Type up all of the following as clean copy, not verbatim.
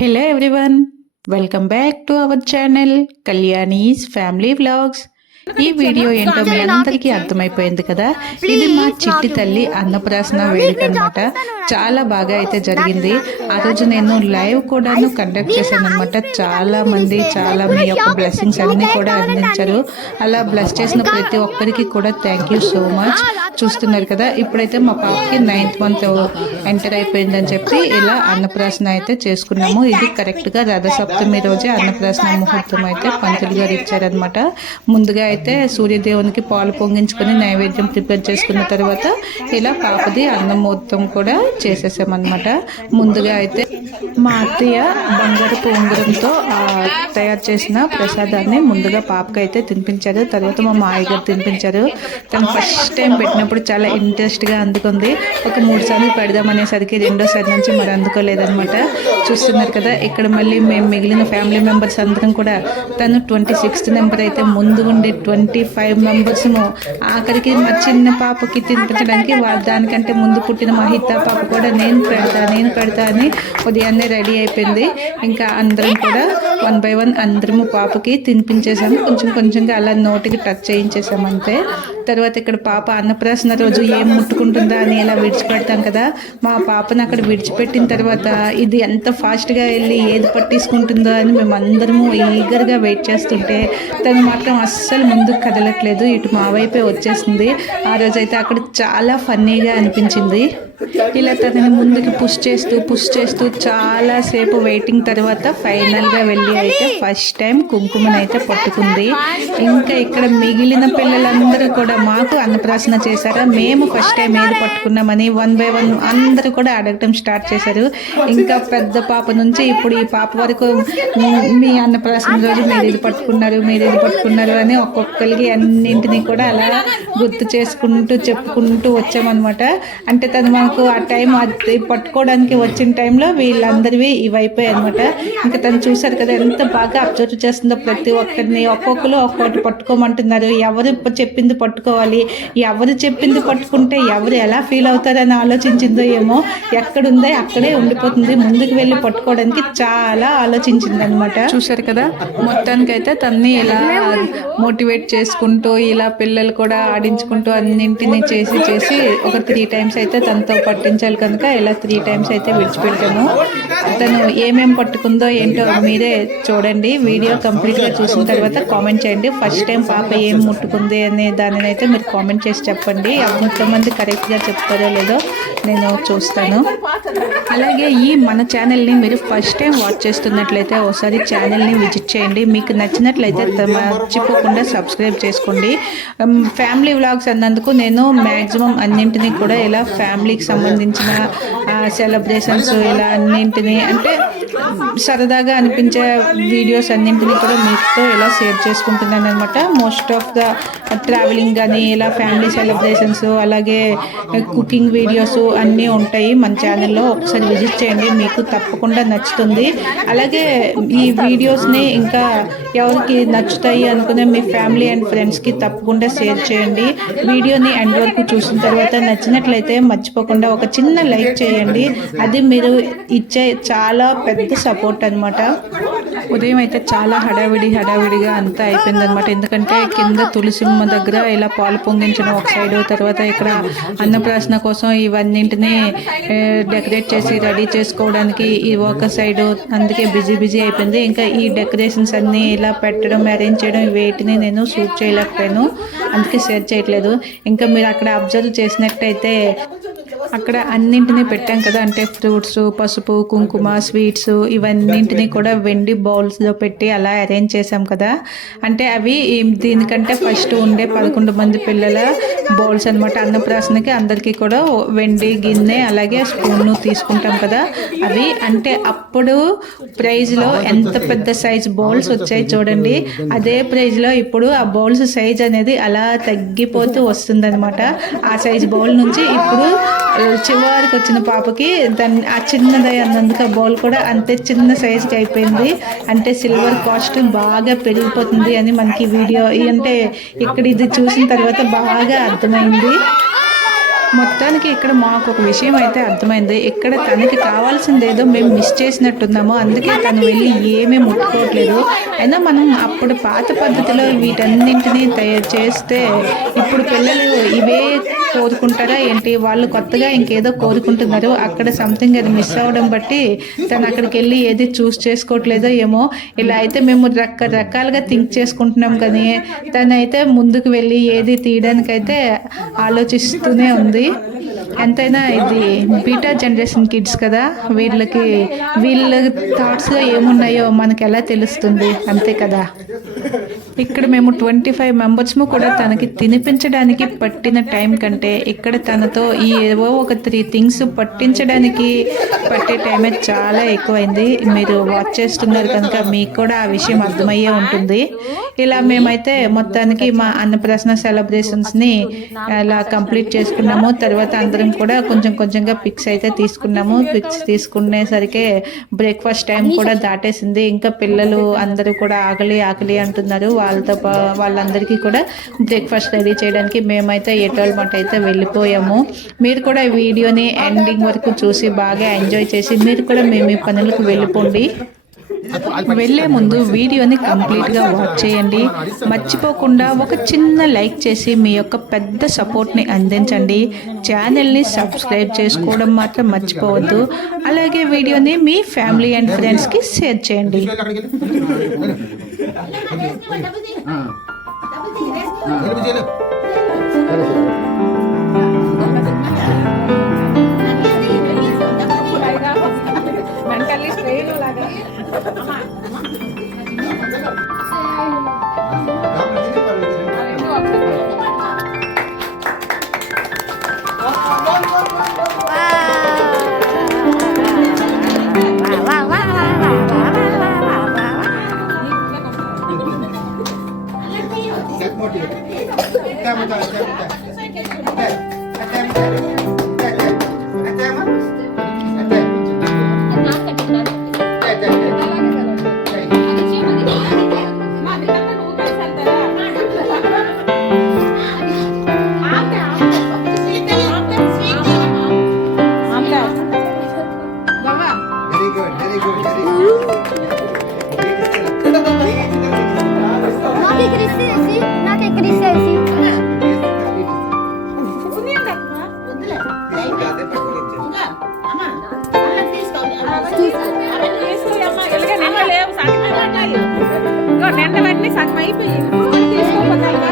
Hello everyone, welcome back to our channel Kalyani's Family Vlogs. ఈ video ఏంటో మీ అందరికీ అర్థమైపోయింది కదా. ఇది మా చిట్టి తల్లి అన్నప్రాసన వేడుక అనమాట. చాలా బాగా అయితే జరిగింది. ఆ రోజు నేను లైవ్ కూడాను కండక్ట్ చేశాను అనమాట. చాలా మంది చాలా మీ యొక్క బ్లెస్సింగ్స్ అన్ని కూడా అందించారు. అలా బ్లెస్ చేసిన ప్రతి ఒక్కరికి కూడా థ్యాంక్ యూ సో మచ్. చూస్తున్నారు కదా, ఇప్పుడైతే మా పాపకి 9th month ఎంటర్ అయిపోయిందని చెప్పి ఇలా అన్నప్రాసన అయితే చేసుకున్నాము. ఇది కరెక్ట్గా రథసప్తమి రోజే అన్నప్రాసన ముహూర్తం అయితే పంతులు గారు ఇచ్చారనమాట. ముందుగా అయితే సూర్యదేవునికి పాలు పొంగించుకొని నైవేద్యం ప్రిపేర్ చేసుకున్న తర్వాత ఇలా పాపది అన్నం మొత్తం కూడా చేసేసామన్నమాట. ముందుగా అయితే మా అత్తయ్య బంగారపు ఉంగరంతో తయారు చేసిన ప్రసాదాన్ని ముందుగా పాపకి అయితే తినిపించారు. తర్వాత మా మాయగారు తినిపించారు. తను ఫస్ట్ టైం పెట్టినప్పుడు చాలా ఇంట్రెస్ట్గా అందుకుంది. ఒక 3 సార్లు పెడదామనేసరికి రెండోసారి నుంచి మరి అందుకోలేదనమాట. చూస్తున్నారు కదా, ఇక్కడ మళ్ళీ మేము మిగిలిన ఫ్యామిలీ మెంబర్స్ అందరం కూడా తను 26th నెంబర్ అయితే ముందు ఉండి 25 మెంబర్స్ ఆఖరికి మా చిన్న పాపకి తినిపించడానికి దానికంటే ముందు పుట్టిన మా హిత పాప కూడా నేను పెడతా అని ఉదయాన్నే రెడీ అయిపోయింది. ఇంకా అందరం కూడా 1 by 1 అందరము పాపకి తినిపించేసాము. కొంచెంగా అలా నోటికి టచ్ చేయించేసాము అంతే. తర్వాత ఇక్కడ పాప అన్నప్రాసన రోజు ఏం ముట్టుకుంటుందా అని ఇలా విడిచిపెడతాం కదా. మా పాపను అక్కడ విడిచిపెట్టిన తర్వాత ఇది ఎంత ఫాస్ట్గా వెళ్ళి ఏది పట్టించుకుంటుందో అని మేము అందరము ఈగర్గా వెయిట్ చేస్తుంటే తను మాత్రం అస్సలు ముందుకు కదలట్లేదు. ఇటు మా వైపే వచ్చేసింది. ఆ రోజైతే అక్కడ చాలా ఫన్నీగా అనిపించింది. ఇలా తనని ముందుకు పుష్ చేస్తూ చాలాసేపు వెయిటింగ్ తర్వాత ఫైనల్గా వెళ్ళి అయితే ఫస్ట్ టైం కుంకుమను అయితే పట్టుకుంది. ఇంకా ఇక్కడ మిగిలిన పిల్లలందరూ కూడా మాకు అన్నప్రాసన చేశారా, మేము ఫస్ట్ టైం ఏది పట్టుకున్నామని 1 by 1 అందరూ కూడా అడగటం స్టార్ట్ చేశారు. ఇంకా పెద్ద పాప నుంచి ఇప్పుడు ఈ పాప వరకు మీ అన్నప్రాసన రోజు మీరు ఇది పట్టుకున్నారు అని ఒక్కొక్కరికి అన్నింటినీ కూడా అలా గుర్తు చేసుకుంటూ చెప్పుకుంటూ వచ్చామన్నమాట. అంటే తను మాకు ఆ టైం అది పట్టుకోవడానికి వచ్చిన టైంలో వీళ్ళందరివి ఇవైపోయాయి అనమాట. ఇంకా తను చూసారు కదా ఎంత బాగా అబ్జర్వ్ చేస్తుందో ప్రతి ఒక్కరిని. ఒక్కొక్కరు ఒక్కొక్కటి పట్టుకోమంటున్నారు. ఎవరు చెప్పింది పట్టుకోవాలి, ఎవరు చెప్పింది పట్టుకుంటే ఎవరు ఎలా ఫీల్ అవుతారని ఆలోచించిందో ఏమో. ఎక్కడుందో అక్కడే ఉండిపోతుంది. ముందుకు వెళ్ళి పట్టుకోవడానికి చాలా ఆలోచించింది అనమాట. చూసారు కదా, మొత్తానికైతే తన్ని ఇలా మోటివేట్ చేసుకుంటూ ఇలా పిల్లలు కూడా ఆడించుకుంటూ అన్నింటినీ చేసి ఒక 3 times అయితే తనతో పట్టించాలి కనుక ఇలా 3 times అయితే విడిచిపెట్టాము. తను ఏమేం పట్టుకుందో ఏంటో మీరే చూడండి. వీడియో కంప్లీట్గా చూసిన తర్వాత కామెంట్ చేయండి. ఫస్ట్ టైం పాప ఏం ముట్టుకుంది అనే దానిని అయితే మీరు కామెంట్ చేసి చెప్పండి. ఎంతమంది కరెక్ట్గా చెప్తారో లేదో నేను చూస్తాను. అలాగే ఈ మన ఛానల్ని మీరు ఫస్ట్ టైం వాచ్ చేస్తున్నట్లయితే ఒకసారి ఛానల్ని విజిట్ చేయండి. మీకు నచ్చినట్లయితే మర్చిపోకుండా సబ్స్క్రైబ్ చేసుకోండి. ఫ్యామిలీ వ్లాగ్స్ అన్నందుకు నేను మ్యాక్సిమం అన్నింటినీ కూడా ఇలా ఫ్యామిలీకి సంబంధించిన సెలబ్రేషన్స్ ఇలా అన్నింటినీ అంటే సరదాగా అనిపించే వీడియోస్ అన్నింటినీ కూడా మీతో ఇలా షేర్ చేసుకుంటున్నాను అనమాట. మోస్ట్ ఆఫ్ ద ట్రావెలింగ్ కానీ ఇలా ఫ్యామిలీ సెలబ్రేషన్స్ అలాగే కుకింగ్ వీడియోస్ అన్నీ ఉంటాయి మన ఛానల్లో. ఒకసారి విజిట్ చేయండి, మీకు తప్పకుండా నచ్చుతుంది. అలాగే ఈ వీడియోస్ని ఇంకా ఎవరికి నచ్చుతాయి అనుకునే మీ ఫ్యామిలీ అండ్ ఫ్రెండ్స్కి తప్పకుండా షేర్ చేయండి. వీడియోని ఎండ్ వరకు చూసిన తర్వాత నచ్చినట్లయితే మర్చిపోకుండా ఒక చిన్న లైక్ చేయండి. అది మీరు ఇచ్చే చాలా పెద్ద సపోర్ట్ అనమాట. ఉదయం అయితే చాలా హడావిడిగా అంతా అయిపోయింది అనమాట. ఎందుకంటే కింద తులసిమ్మ దగ్గర ఇలా పాలు పొంగించడం ఒక సైడ్, తర్వాత ఇక్కడ అన్నప్రాసన కోసం ఇవన్నింటినీ డెకరేట్ చేసి రెడీ చేసుకోవడానికి ఈ ఒక సైడ్, అందుకే బిజీ అయిపోయింది. ఇంకా ఈ డెకరేషన్స్ అన్నీ ఇలా పెట్టడం అరేంజ్ చేయడం వేటిని నేను షూట్ చేయలేకపోయాను, అందుకే షేర్ చేయట్లేదు. ఇంకా మీరు అక్కడ అబ్జర్వ్ చేసినట్టయితే అక్కడ అన్నింటినీ పెట్టాం కదా, అంటే ఫ్రూట్స్, పసుపు, కుంకుమ, స్వీట్స్ ఇవన్నింటినీ కూడా వెండి బౌల్స్లో పెట్టి అలా అరేంజ్ చేసాం కదా. అంటే అవి దీనికంటే ఫస్ట్ ఉండే 11 మంది పిల్లల బౌల్స్ అనమాట. అన్నప్రాసనకి అందరికీ కూడా వెండి గిన్నె అలాగే స్పూన్ తీసుకుంటాం కదా అవి. అంటే అప్పుడు ప్రైజ్లో ఎంత పెద్ద సైజ్ బౌల్స్ వచ్చాయి చూడండి. అదే ప్రైజ్లో ఇప్పుడు ఆ బౌల్స్ సైజ్ అనేది అలా తగ్గిపోతూ వస్తుందన్నమాట. ఆ సైజ్ బౌల్ నుంచి ఇప్పుడు చివరికి వచ్చిన పాపకి దాన్ని ఆ చిన్నదై అన్నందుకు ఆ బౌల్ కూడా అంతే చిన్న సైజుకి అయిపోయింది. అంటే సిల్వర్ కాస్ట్ బాగా పెరిగిపోతుంది అని మనకి వీడియో అంటే ఇక్కడ ఇది చూసిన తర్వాత బాగా అర్థమైంది. మొత్తానికి ఇక్కడ మాకు ఒక విషయం అయితే అర్థమైంది. ఇక్కడ తనకి కావాల్సిందేదో మేము మిస్ చేసినట్టున్నాము, అందుకే తను వెళ్ళి ఏమీ ముట్టుకోవట్లేదు. అయినా మనం అప్పుడు పాత పద్ధతిలో వీటన్నింటినీ తయారు చేస్తే ఇప్పుడు పిల్లలు ఇవే కోరుకుంటారా ఏంటి? వాళ్ళు కొత్తగా ఇంకేదో కోరుకుంటున్నారు. అక్కడ సంథింగ్ అది మిస్ అవ్వడం బట్టి తను అక్కడికి వెళ్ళి ఏది చూస్ చేసుకోవట్లేదో ఏమో. ఇలా అయితే మేము రకరకాలుగా థింక్ చేసుకుంటున్నాం, కానీ తనైతే ముందుకు వెళ్ళి ఏది తీయడానికైతే ఆలోచిస్తూనే ఉంది. ఎంతైనా ఇది బీటా జనరేషన్ కిడ్స్ కదా, వీళ్ళ థాట్స్లో ఏమున్నాయో మనకు ఎలా తెలుస్తుంది, అంతే కదా. ఇక్కడ మేము 25 మెంబర్స్ము కూడా తనకి తినిపించడానికి పట్టిన టైం కంటే ఇక్కడ తనతో ఈ ఏవో ఒక 3 థింగ్స్ పట్టించడానికి పట్టే టైమే చాలా ఎక్కువైంది. మీరు వాచ్ చేస్తున్నారు కనుక మీకు కూడా ఆ విషయం అర్థమయ్యే ఉంటుంది. ఇలా మేమైతే మొత్తానికి మా అన్నప్రాసన సెలబ్రేషన్స్ని అలా కంప్లీట్ చేసుకున్నాము. తర్వాత అందరం కూడా కొంచెం కొంచెంగా పిక్స్ అయితే తీసుకున్నాము. పిక్స్ తీసుకునేసరికి బ్రేక్ఫాస్ట్ టైం కూడా దాటేసింది. ఇంకా పిల్లలు అందరూ కూడా ఆకలి ఆకలి అంటున్నారు. వాళ్ళందరికీ కూడా బ్రేక్ఫాస్ట్ రెడీ చేయడానికి మేమైతే ఎటోల్మాట అయితే వెళ్ళిపోయాము. మీరు కూడా ఈ వీడియోని ఎండింగ్ వరకు చూసి బాగా ఎంజాయ్ చేసి మీరు కూడా మీ పనులకు వెళ్ళిపోండి. వెళ్ళే ముందు వీడియోని కంప్లీట్గా వాచ్ చేయండి. మర్చిపోకుండా ఒక చిన్న లైక్ చేసి మీ యొక్క పెద్ద సపోర్ట్ని అందించండి. ఛానల్ని సబ్స్క్రైబ్ చేసుకోవడం మాత్రం మర్చిపోవద్దు. అలాగే వీడియోని మీ ఫ్యామిలీ అండ్ ఫ్రెండ్స్కి షేర్ చేయండి. నిండవన్నీ సగం అయిపోయింది. తీసుకోపోతారుగా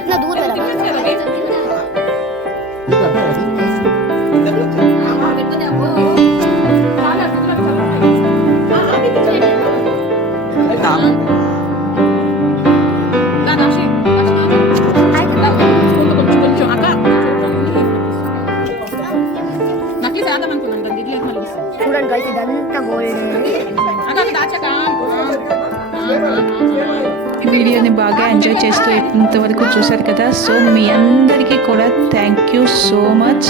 इतना दूर చేస్తూ ఇంతవరకు చూశారు కదా. సో మీ అందరికీ కూడా thank you so much.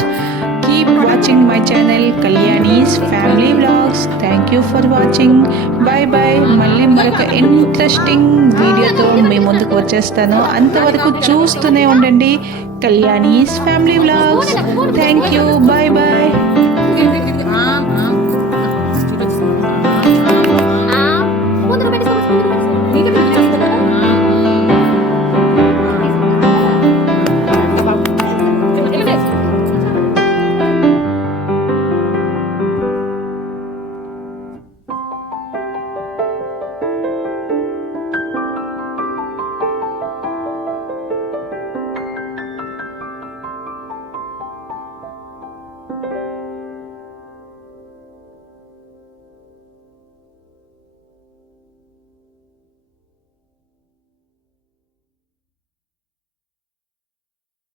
Keep watching my channel Kalyani's family vlogs. Thank you for watching. Bye bye. మళ్ళీ మరొక ఇంట్రెస్టింగ్ వీడియోతో మీ ముందుకు వచ్చేస్తాను. అంతవరకు చూస్తూనే ఉండండి Kalyani's family vlogs. Thank you. Bye bye. ముందుకు పెట్టి నీకు పిలిచేస్తా కదా. వెళ్ళండి.